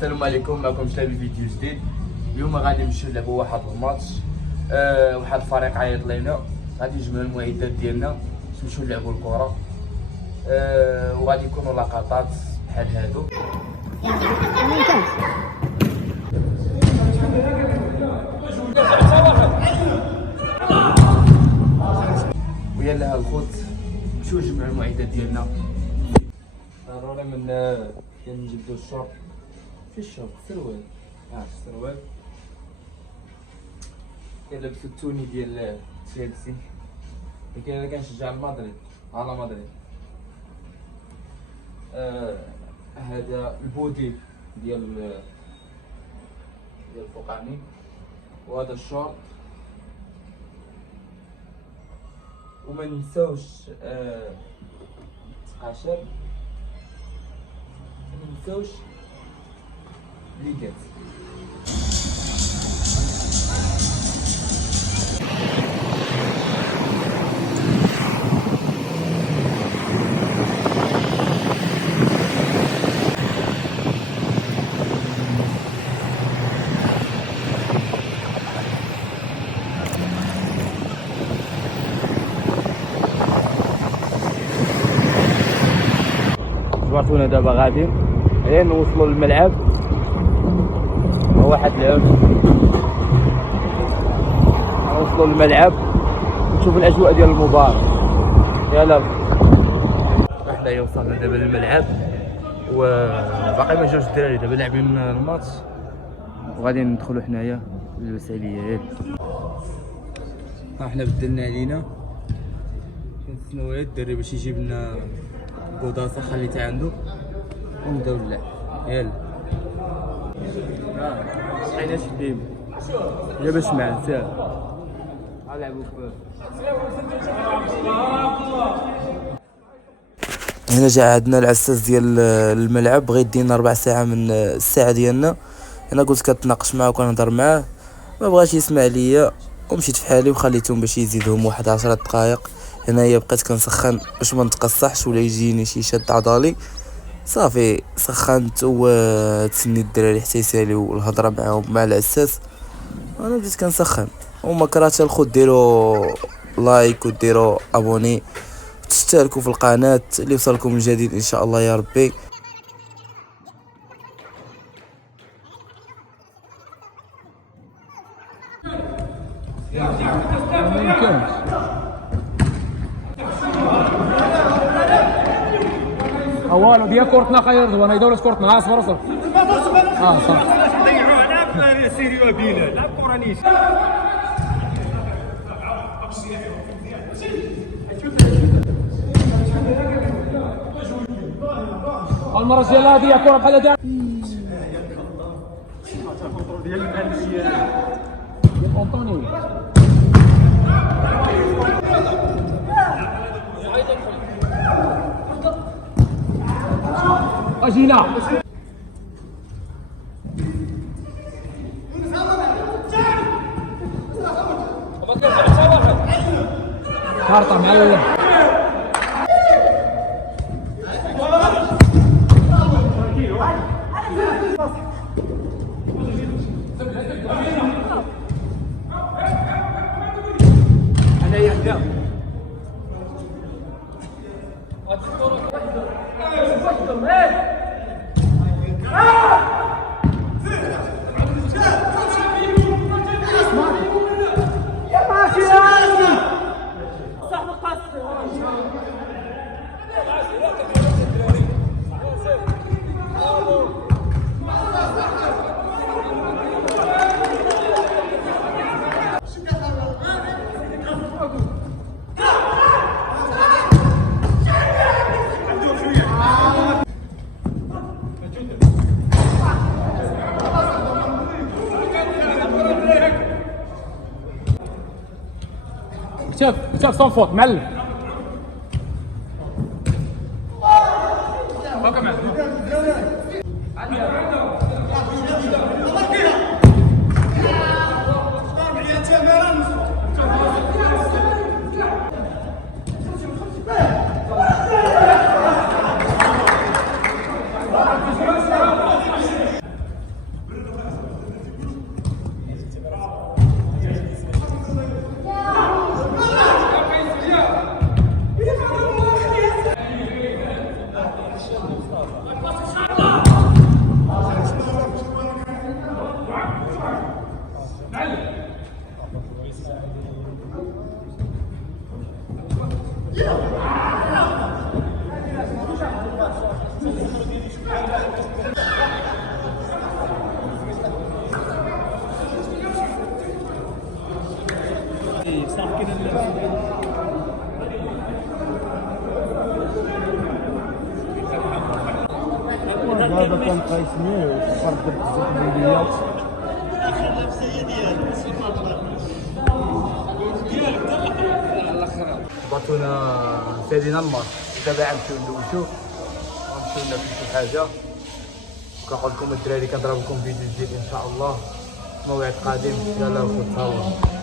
السلام عليكم، معكم شلبي فيديو جديد. اليوم غادي نمشيو نلعبوا واحد الماتش. واحد الفريق عيط لينا، غادي نجمعوا المعدات ديالنا باش نمشيو نلعبوا الكره. وغادي يكونوا لقطات بحال هادو. ويلا الخوت نمشيو نجمعوا المعدات ديالنا. ضروري من نجبدوا الشورت. في الشورت السروال، السروال كنلبسو التوني ديال تشيلسي، ولكن انا كنشجع مدريد على مدريد. هذا البودي ديال الفوقاني، وهذا الشورت. وما ننساوش التقاشر، ما ننساوش ليكات. جبرتونا دابا غاديين نوصلوا للملعب. واحد لعب نوصلوا للملعب نشوف الاجواء ديال المباراه. يلا حنايا وصلنا دابا للملعب، وباقي ما جاوش الدراري، دابا لاعبين الماتش وغادي ندخلوا حنايا نلبس عليا. حنا بدلنا علينا، كنتسناو غير الدري باش يجيب لنا الكوداسه خليتها عنده ونبداو اللعب. يلا صحينا شبيب لاباس معاه ساهل. غنلعبو هنا. جا عندنا العساس ديال الملعب، بغا يدينا 4 ساعة من الساعة ديالنا. انا قلت كنتناقش معاه وكنهضر معاه، ما بغاش يسمع ليا ومشيت في حالي وخليتهم باش يزيدهم واحد 10 دقائق. هنايا بقيت كنسخن باش ما نتقصحش ولا يجيني شي شد عضلي. صافي سخنت وتسنيت الدراري حتى يساليو الهضره معاهم مع العساس. انا بديت كنسخن، وما كرهت الخوت ديروا لايك وديروا ابوني وتشتركوا في القناه اللي وصلكم الجديد ان شاء الله يا ربي. اوالو ديال كورتنا خير وانا يدور كورتنا اصبر صح. ضيعوا على سيريو بينا لعب كره نيش. المره الجايه هذه كره بحال هذه ديال أنطوني. أجينا كارطة معلم. أنا يهدى شوف صنفوت معلم. هذا كان قايسني وفرد بزاف البلديات. بطونا سالينا الماتش دابا غنمشيو ندوشو غنمشيو ناكلو شي حاجه وكنقول لكم الدراري كنضرب لكم فيديو جديد ان شاء الله موعد قادم. يلاه خوت تصاور.